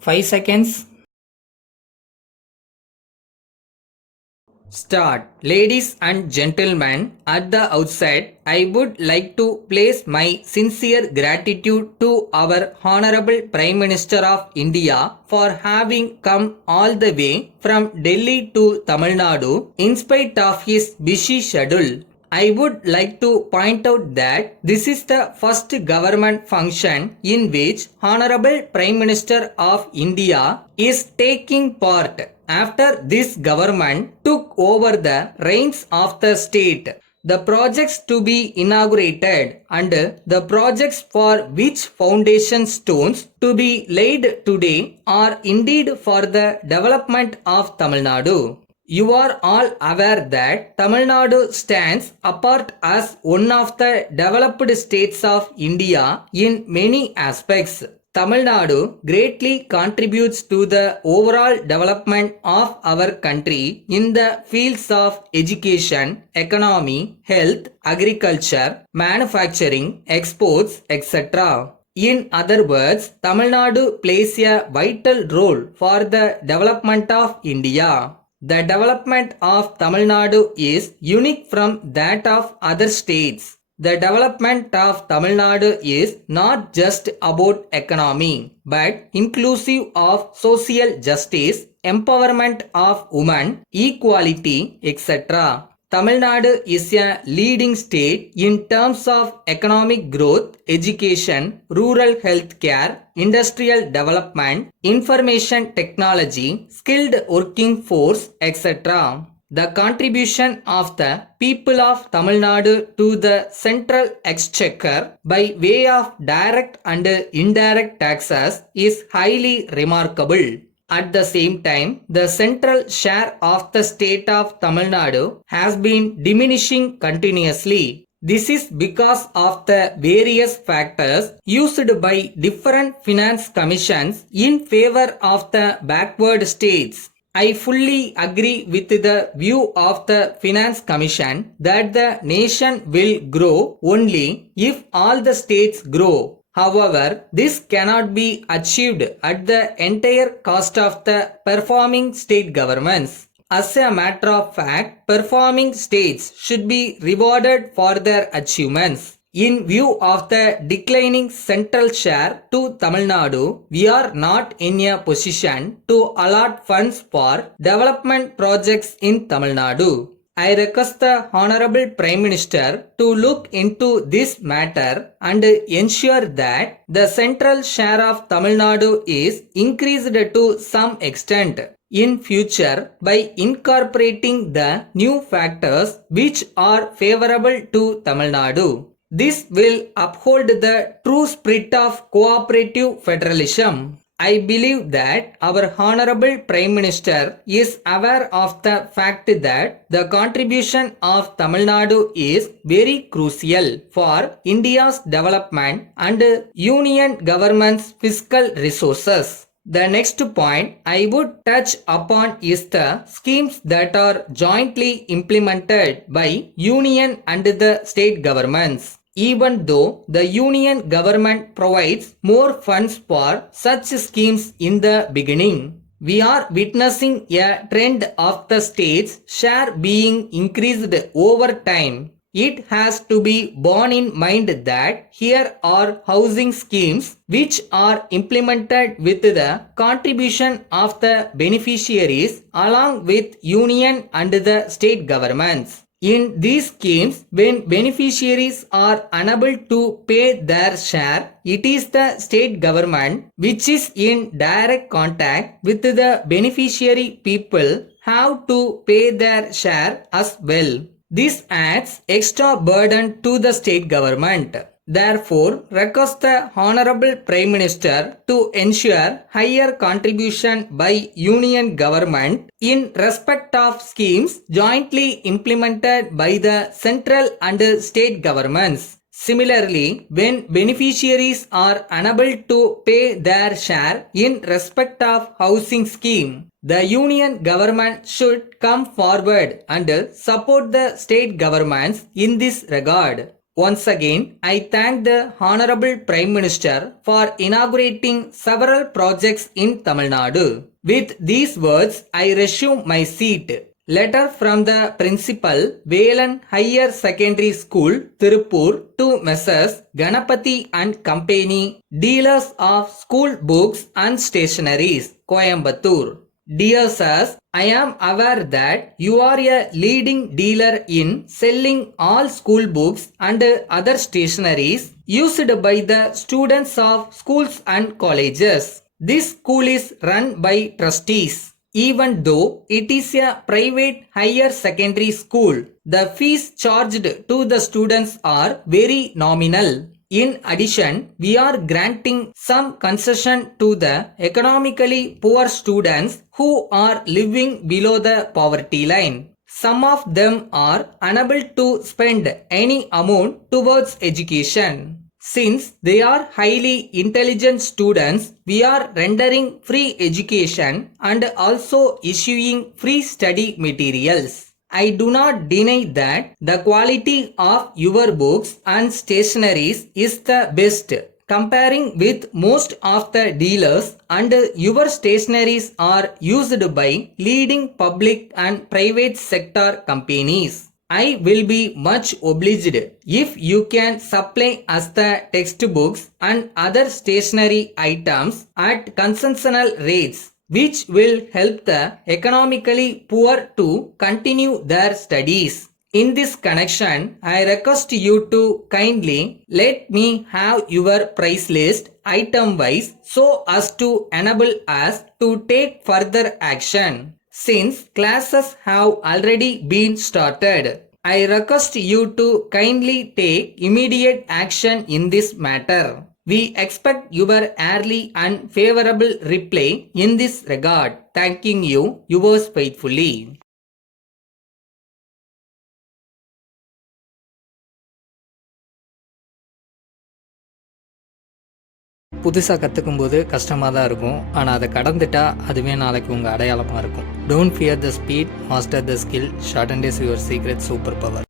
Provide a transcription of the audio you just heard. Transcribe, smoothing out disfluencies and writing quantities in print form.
5 seconds. Start. Ladies and gentlemen, at the outset, I would like to place my sincere gratitude to our Honorable Prime Minister of India for having come all the way from Delhi to Tamil Nadu in spite of his busy schedule. I would like to point out that this is the first government function in which Honorable Prime Minister of India is taking part after this government took over the reins of the state. The projects to be inaugurated and the projects for which foundation stones to be laid today are indeed for the development of Tamil Nadu. You are all aware that Tamil Nadu stands apart as one of the developed states of India in many aspects. Tamil Nadu greatly contributes to the overall development of our country in the fields of education, economy, health, agriculture, manufacturing, exports, etc. In other words, Tamil Nadu plays a vital role for the development of India. The development of Tamil Nadu is unique from that of other states. The development of Tamil Nadu is not just about economy, but inclusive of social justice, empowerment of women, equality, etc. Tamil Nadu is a leading state in terms of economic growth, education, rural health care, industrial development, information technology, skilled working force, etc. The contribution of the people of Tamil Nadu to the central exchequer by way of direct and indirect taxes is highly remarkable. At the same time, the central share of the state of Tamil Nadu has been diminishing continuously. This is because of the various factors used by different finance commissions in favor of the backward states. I fully agree with the view of the Finance Commission that the nation will grow only if all the states grow. However, this cannot be achieved at the entire cost of the performing state governments. As a matter of fact, performing states should be rewarded for their achievements. In view of the declining central share to Tamil Nadu, we are not in a position to allot funds for development projects in Tamil Nadu. I request the Honorable Prime Minister to look into this matter and ensure that the central share of Tamil Nadu is increased to some extent in future by incorporating the new factors which are favorable to Tamil Nadu. This will uphold the true spirit of cooperative federalism. I believe that our Honorable Prime Minister is aware of the fact that the contribution of Tamil Nadu is very crucial for India's development and Union government's fiscal resources. The next point I would touch upon is the schemes that are jointly implemented by Union and the state governments. Even though the Union government provides more funds for such schemes in the beginning, we are witnessing a trend of the state's share being increased over time. It has to be borne in mind that here are housing schemes which are implemented with the contribution of the beneficiaries along with union and the state governments. In these schemes, when beneficiaries are unable to pay their share, it is the state government which is in direct contact with the beneficiary people have to pay their share as well. This adds extra burden to the state government. Therefore, request the Honorable Prime Minister to ensure higher contribution by Union government in respect of schemes jointly implemented by the central and state governments. Similarly, when beneficiaries are unable to pay their share in respect of housing scheme, the union government should come forward and support the state governments in this regard. Once again, I thank the Honorable Prime Minister for inaugurating several projects in Tamil Nadu. With these words, I resume my seat. Letter from the Principal, Velan Higher Secondary School, Tirupur, to Messrs. Ganapati and Company, dealers of school books and stationeries, Coimbatore. Dear sirs, I am aware that you are a leading dealer in selling all school books and other stationeries used by the students of schools and colleges. This school is run by trustees. Even though it is a private higher secondary school, the fees charged to the students are very nominal. In addition, we are granting some concession to the economically poor students who are living below the poverty line. Some of them are unable to spend any amount towards education. Since they are highly intelligent students, we are rendering free education and also issuing free study materials. I do not deny that the quality of your books and stationeries is the best. Comparing with most of the dealers, and your stationeries are used by leading public and private sector companies. I will be much obliged if you can supply us the textbooks and other stationery items at concessional rates, which will help the economically poor to continue their studies. In this connection, I request you to kindly let me have your price list item wise so as to enable us to take further action. Since classes have already been started, I request you to kindly take immediate action in this matter. We expect your early and favorable reply in this regard. Thanking you, yours faithfully. புதுசாக கற்றுக்கும்போது கஷ்டமாக தான் இருக்கும், ஆனால் அதை கடந்துட்டா அதுவே நாளைக்கு உங்கள் அடையாளமாக இருக்கும். Don't fear the speed, master the skill, short and is your secret super power.